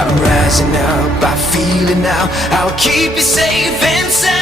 I'm rising up, I feel it now. I'll keep you safe and sound.